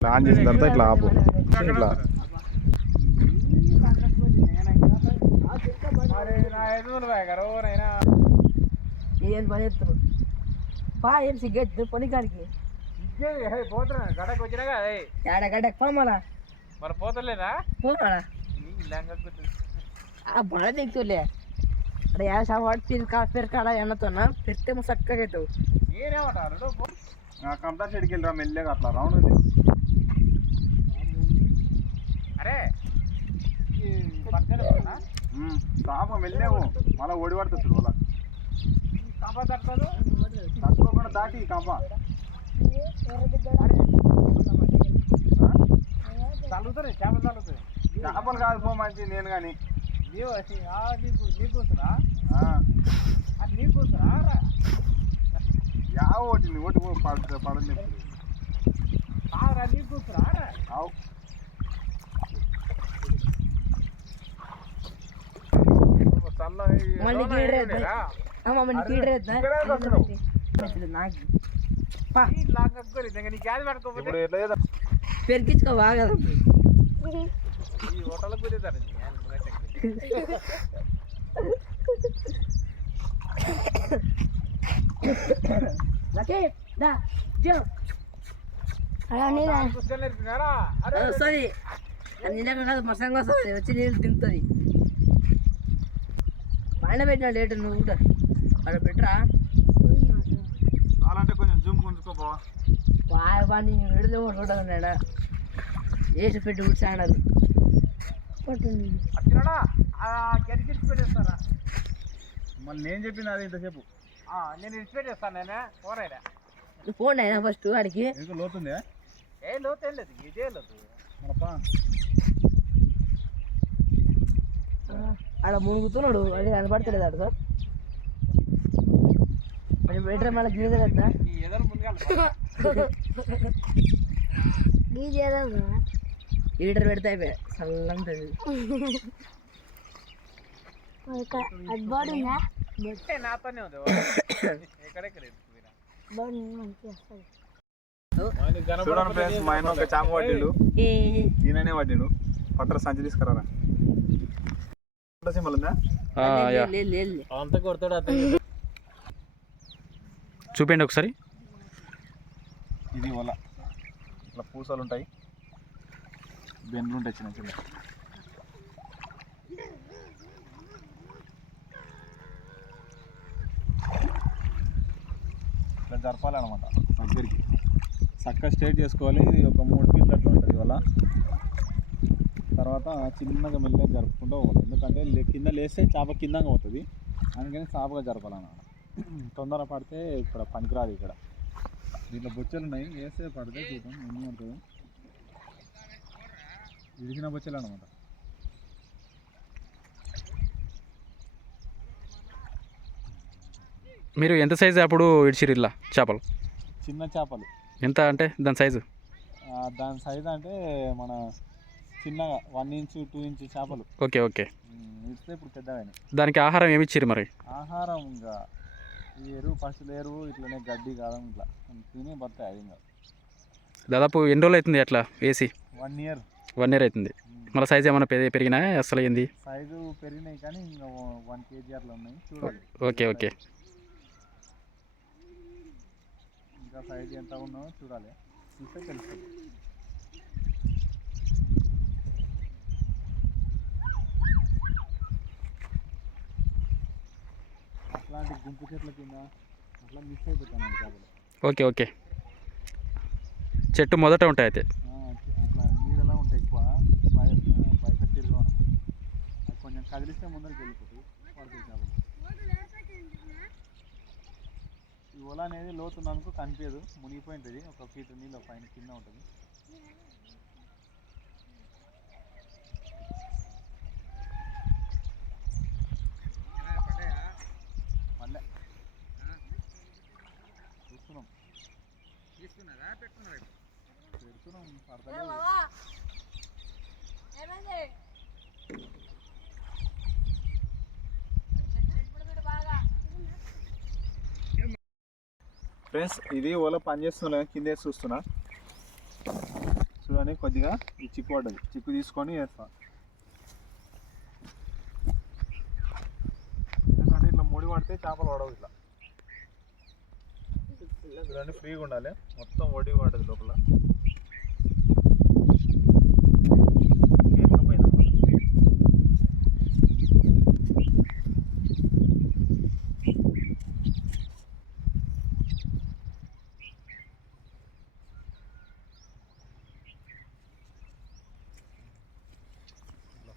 On చేసిన తర్వాత ఇట్లా ఆపు ఇట్లా ఏం పని చెప్తున్నావు బా ఏం సిగ్గెత్తు పనికాడికి పోతున్నా గడకు వచ్చినా కదా ఏడగడ్డకు పోమలా మరి పోతలేదా పోమలా ఆ బడ దిగుతులే అరే యా సావాడు పెరకాడ ఎన్నతోనా పెడితే చక్కగా అవుతావు నేనేమంటారు కంతా చెడికి వెళ్ళరా మెల్లగా అట్లా రౌండ్ ఉంది అరే కాప మెల్లేవు మళ్ళీ ఓడి పడుతుంది వాళ్ళ కంప తప్పదు తక్కువకుండా దాటి కాప తల్లుతుంది చేపలు తల్లుతుంది చేపలు కాదు పో మంచి నేను కానీ నీవు నీకు కూర్చున్నా నీకు కూర్చున్నా యావ ఒకటి ఒకటి పడని కాదురా నీకు కూర్చున్నా అవు పెరికించుకో బాగా ఈ హోటల్ కుదేతారు వస్తుంది నీళ్ళక కాదు మసంగా వస్తుంది వచ్చి నీళ్ళు దిగుతుంది పైన పెట్టినా లేటు నువ్వు కూడా అక్కడ పెట్టరా అలాంటే కొంచెం జూమ్ గుంజుకోబోవా బాగా పని విడుదల ఉన్నాడా వేసి పెట్టి కూర్చాడు పెట్టేస్తారా మళ్ళీ నేను చెప్పింది అది ఇంతసేపు నేను ఇచ్చిపెట్టేస్తాను నేనే పోరాడా ఫోన్ అయినా ఫస్ట్ వాడికి ఇంకా లోతుందే ఏ లోతు ఏం లేదు ఇదే లోతు మనపా ఆడ మునుగుతున్నాడు అది కనపడతలేదు ఆడ మరి బెటర్ మళ్ళీ గీత కదా నీ ఎదురు ముందుగా ఈటర్ పెడితే అయిపోయా చల్లంటది నాతోనే ఉంది ఎక్కడెక్కడ చూడండి ఫ్రెండ్స్ మా ఆయన ఒక చాప పట్టిండు ఈయననే పట్టిండు పట్టర సంచి తీసుకురారా సింబల్ ఉందా అంత కొడతాడు చూపండి ఒకసారి ఇది వల ఇట్లా పూసలు ఉంటాయి బెండ్లు ఉంటాయి చిన్న చిన్న ఇట్లా జరపాలన్నమాట దగ్గరికి చక్కగా స్ట్రైట్ చేసుకోవాలి ఇది ఒక 3 ఫీట్లు అట్లా ఉంటుంది వల తర్వాత చిన్నగా మెల్లగా జరుపుకుంటూ పోవాలి ఎందుకంటే కింద లేస్తే చేప కిందగా పోతుంది అందుకని సాపుగా జరపాలన్నమాట తొందర పడితే ఇక్కడ పనికిరాదు ఇక్కడ దీంట్లో బొచ్చలు ఉన్నాయి వేస్తే పడితే చూద్దాం ఎన్ని పడుతుంది విడిచిన బొచ్చలు అన్నమాట మీరు ఎంత సైజు అప్పుడు ఇడిచిరు ఇలా చేపలు చిన్న చేపలు ఎంత అంటే దాని సైజు అంటే మన చిన్నగా 1 ఇంచ్ 2 ఇంచ్ చేపలు ఓకే ఓకే ఇస్తే ఇప్పుడు పెద్దగా దానికి ఆహారం ఏమి ఇచ్చిరు మరి ఆహారం ఇంకా ఈ ఎరువు పశువుల ఎరువు ఇట్లనే గడ్డి కాలం ఇట్లా తిని బతాయి ఇంకా దాదాపు ఎన్ని రోజులు అవుతుంది అట్లా వేసి 1 ఇయర్ అవుతుంది మళ్ళీ సైజు ఏమైనా పెరిగినా అసలు ఏంది సైజు పెరిగినాయి కానీ ఇంకా 1 kg అట్లా ఉన్నాయి చూడాలి ఓకే ఓకే ఇంకా సైజు ఎంత ఉన్నాయో చూడాలి చూస్తే తెలుస్తుంది అట్లాంటి గుంపు చెట్ల కింద అట్లా మిస్ అయిపోతాను చేపలు ఓకే ఓకే చెట్టు మొదట ఉంటాయి అయితే అట్లా నీడలా ఉంటాయి ఎక్కువ బయట తిరిగా అది కొంచెం కదిలిస్తే ముందరికి వెళ్ళిపోతాయి పడుతాయి చేపలు ఈ ఓలా అనేది లోతున్నందుకు కనిపించదు మునిగిపోయి ఉంటుంది 1 ఫీట్ నీళ్ళు పైన కింద ఉంటుంది మళ్ళీ పెడుతున్నాం పడతలేదు ఫ్రెండ్స్ ఇది ఓలా పని చేస్తున్నా కింద చూస్తున్నా చూడని కొద్దిగా ఈ చిక్కు పడ్డది, చిక్కు తీసుకొని వేస్తా. ఎందుకంటే ఇట్లా ముడి పడితే చేపలు పడవు. ఇట్లా చూడండి, ఫ్రీగా ఉండాలి, మొత్తం ఒడి పడ్డది లోపల.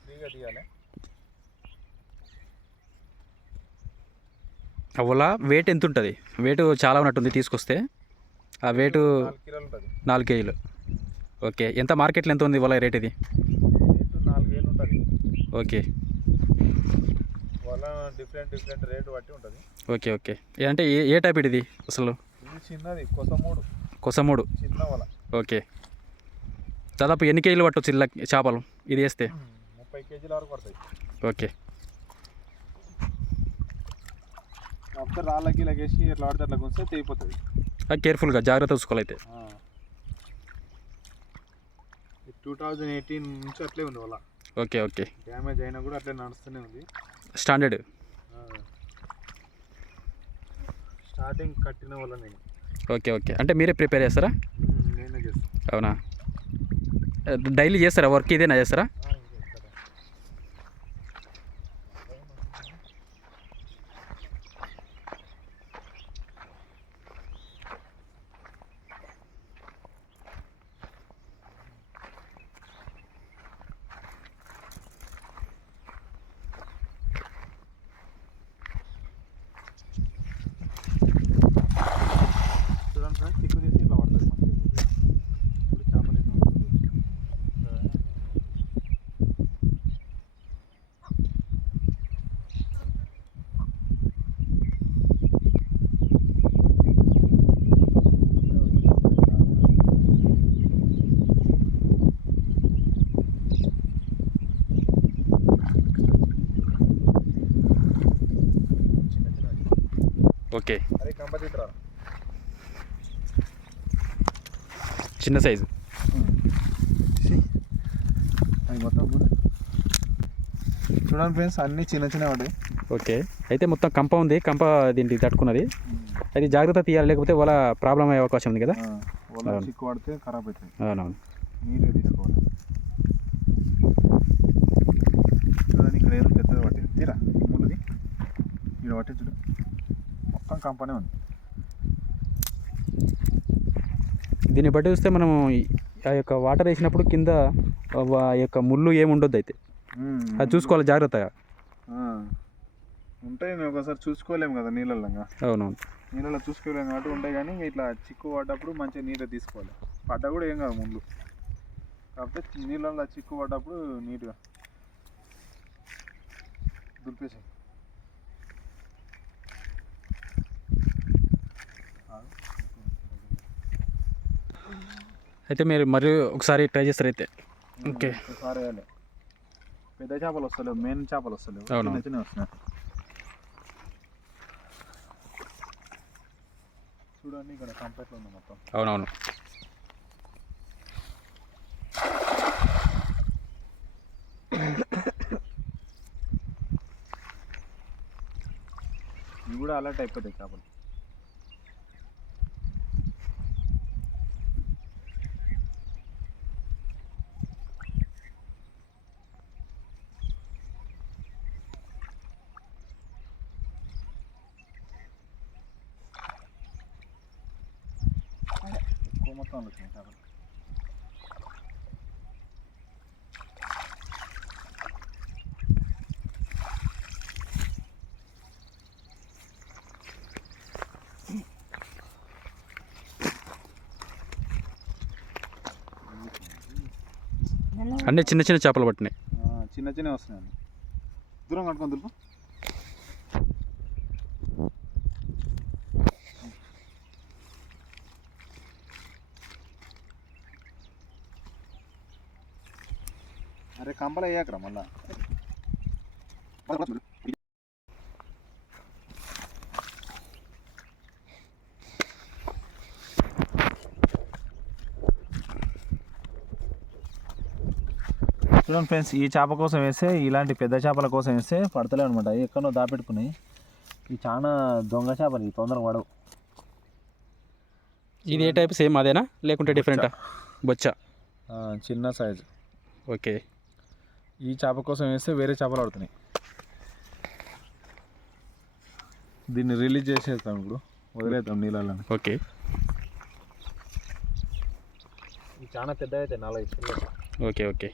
ఫ్రీగా తీయాలి. వల వెయిట్ ఎంత ఉంటుంది? వెయిట్ చాలా ఉన్నట్టుంది తీసుకొస్తే. ఆ వెయిట్ 4 కిలోలు ఉంటుంది. 4 కేజీలు. ఓకే, ఎంత మార్కెట్లో ఎంత ఉంది వల రేట్ ఇది? రేటు 4,000 ఉంటుంది. ఓకే వల డిఫరెంట్ రేటు బట్టి ఉంటుంది. Okay okay. అంటే ఏ టైప్ ఇది అసలు? ఇది చిన్నది, కొసమూడు కొసమూడు. చిన్న వల. ఓకే, దాదాపు ఎన్ని కేజీలు పట్టవచ్చు ఇలా చేపలు ఇది వేస్తే? 30 కేజీల వరకు పడతాయి. ఓకే. కాకపోతే రాళ్ళకి లగేసి ఎట్లా పడితే అట్లా కొంచెం తెగిపోతుంది. కేర్ఫుల్గా జాగ్రత్త చూసుకోవాలైతే. 2018 నుంచి అట్లే ఉంది వల. Okay okay. డ్యామేజ్ అయినా కూడా అట్లే నడుస్తూనే ఉంది. స్టాండర్డ్. స్టార్టింగ్ కట్టిన వల్ల నేను. Okay okay. అంటే మీరే ప్రిపేర్ చేస్తారా? నేనే చేస్తాను. అవునా? డైలీ చేస్తారా వర్క్? ఇదేనా చేస్తారా? చూడండి ఫ్రెండ్స్, చిక్కు తీసి ఇట్లా పడుతుంది మనకి. ఇప్పుడు చేపలు ఎన్నో ఓకే. అరే కంపతీట్రా. చిన్న సైజు. అది మొత్తం చూడండి ఫ్రెండ్స్, అన్నీ చిన్న పడ్డాయి. ఓకే, అయితే మొత్తం కంప ఉంది. కంప దీనికి తట్టుకున్నది. అది జాగ్రత్త తీయాలి, లేకపోతే వాళ్ళ ప్రాబ్లం అయ్యే అవకాశం ఉంది కదా. వల చిక్కు పడితే ఖరాబ్ అవుతుంది. అవునవును. నీట్గా తీసుకోవాలి. చూడండి, ఇక్కడ ఏదో పెద్దగా పట్టింది. తీరా ఈ ముళ్ళది ఇక్కడ పట్టి చూడు, మొత్తం కంపనే ఉంది. దీన్ని బట్టి చూస్తే మనం ఆ యొక్క వాటర్ వేసినప్పుడు కింద ఆ యొక్క ముళ్ళు ఏమి ఉండొద్దు అయితే. అది చూసుకోవాలి జాగ్రత్తగా. ఉంటాయి, మేము ఒకసారి చూసుకోలేము కదా నీళ్ళల్లో. అవునవును, నీళ్ళలో చూసుకోలేము కాబట్టి ఉంటాయి. కానీ ఇట్లా చిక్కు పడ్డప్పుడు మంచిగా నీట్గా తీసుకోవాలి. పడ్డా కూడా ఏం కాదు ముళ్ళు, కాకపోతే నీళ్ళల్లో చిక్కు పడ్డప్పుడు నీట్గా దులిపేసాయి. అయితే మీరు మరి ఒకసారి ట్రై చేస్తారు అయితే. ఓకే, ఒకసారి వేయాలి. పెద్ద చేపలు వస్తలేవు, మెయిన్ చేపలు వస్తలేవు, అవును. చిన్న వస్తున్నాయి. చూడండి, ఇక్కడ కంపెట్లో ఉంది మొత్తం. అవునవును. ఇవి కూడా అలర్ట్ అయిపోతాయి చేపలు. ఎక్కువ మొత్తం వచ్చినాయి చేపలు. అన్నీ చిన్న చిన్న చేపలు పట్టినాయి. చిన్న వస్తున్నాయండి. దూరం కట్టుకొని దులుపు. అరే కంపలు అయ్యాకరా మళ్ళా. చూడండి ఫ్రెండ్స్, ఈ చేప కోసం వేస్తే, ఇలాంటి పెద్ద చేపల కోసం వేస్తే పడతలే అనమాట. ఎక్కడో దాపెట్టుకుని ఇవి చాలా దొంగ చేపలు, ఇవి తొందరగా పడవు. ఇది ఏ టైప్? సేమ్ అదేనా లేకుంటే డిఫరెంటా? బొచ్చ చిన్న సైజు. ఓకే. ఈ చేప కోసం వేస్తే వేరే చేపలు పడుతున్నాయి. దీన్ని రిలీజ్ చేసేస్తాం ఇప్పుడు, వదిలేద్దాం నీళ్ళలో. ఓకే. ఇవి చాలా పెద్ద అయితే 4 కిలోలు. Okay okay.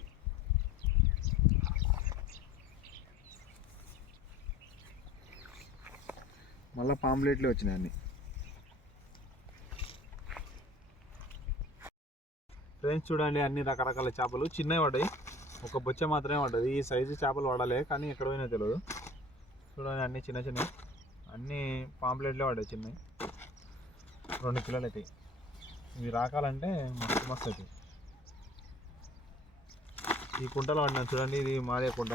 మళ్ళీ పాంప్లెట్లే వచ్చినాయి అన్ని. ఫ్రెండ్స్ చూడండి, అన్ని రకరకాల చేపలు చిన్నవి పడ్డాయి. ఒక బొచ్చ మాత్రమే పడ్డది. ఈ సైజు చేపలు పడాలి కానీ ఎక్కడ పోయినా తెలియదు. చూడండి, అన్ని చిన్న చిన్నవి, అన్నీ పాంప్లెట్లే పడ్డాయి చిన్నవి. 2 కిలోలు అవుతాయి. ఇవి రాకాలంటే మస్తు మస్తు అవుతాయి. ఈ కుంటలో పడినా చూడండి, ఇది మాదే కుంట.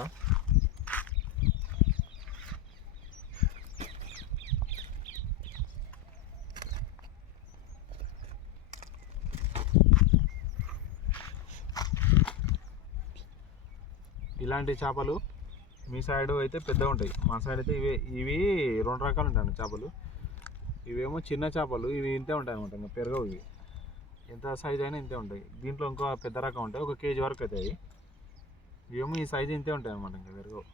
ఇలాంటి చేపలు మీ సైడ్ అయితే పెద్దగా ఉంటాయి, మా సైడ్ అయితే ఇవి 2 రకాలు ఉంటాయి చేపలు. ఇవేమో చిన్న చేపలు, ఇవి ఇంతే ఉంటాయి అనమాట, ఇంకా పెరగవు. ఇవి ఎంత సైజ్ అయినా ఇంతే ఉంటాయి. దీంట్లో ఇంకో పెద్ద రకం ఉంటాయి, 1 కేజీ వరకు అవుతాయి. ఇవేమో ఈ సైజు ఇంతే ఉంటాయి అనమాట, ఇంకా పెరగవు.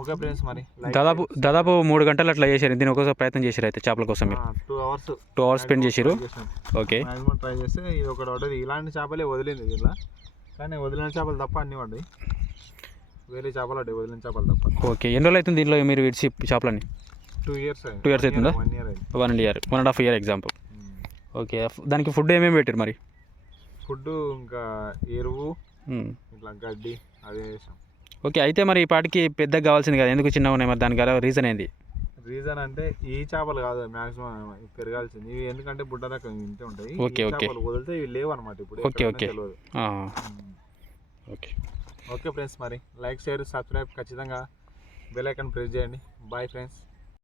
ఓకే ఫ్రెండ్స్, మరి దాదాపు 3 గంటలు అట్లా చేశారు. దీని ఒకసారి ప్రయత్నం చేశారు అయితే చేపల కోసం మీరు? 2 అవర్స్ స్పెండ్ చేశారు. ఓకే. మ్యాక్సిమం ట్రై చేస్తే ఇది ఒకటి పడ్డది. ఇలాంటి చేపలే వదిలింది దీనిలో, కానీ వదిలిన చేపలు తప్ప అన్నీ పడ్డాయి. వేరే చేపలు పడ్డాయి వదిలిన చేపలు తప్ప. ఓకే. ఎన్ని రోజులు అవుతుంది దీనిలో మీరు విడిచి చేపలన్నీ? 2 years 2 years అవుతుందా? 1 year అయింది. 1.5 year ఎగ్జాంపుల్. ఓకే. దానికి ఫుడ్ ఏమేమి పెట్టారు మరి? ఫుడ్ ఇంకా ఎరువు, ఇట్లా గడ్డి అదే వేసాం. ఓకే. అయితే మరి ఈ పాటికి పెద్దగా కావాల్సింది కదా, ఎందుకు చిన్నగా ఉన్నాయి మరి? దానికి గల రీజన్ ఏంది? రీజన్ అంటే ఈ చేపలు కాదు మ్యాక్సిమం పెరగాల్సింది. ఇవి ఎందుకంటే బుడ్డ రకం ఇంతే ఉంటాయి. Okay okay. చేపలు వదిలితే ఇవి లేవు అనమాట ఇప్పుడు. Okay okay okay. Okay friends, మరి లైక్, షేర్, సబ్స్క్రైబ్ ఖచ్చితంగా, బెల్ ఐకాన్ ప్రెస్ చేయండి. Bye friends.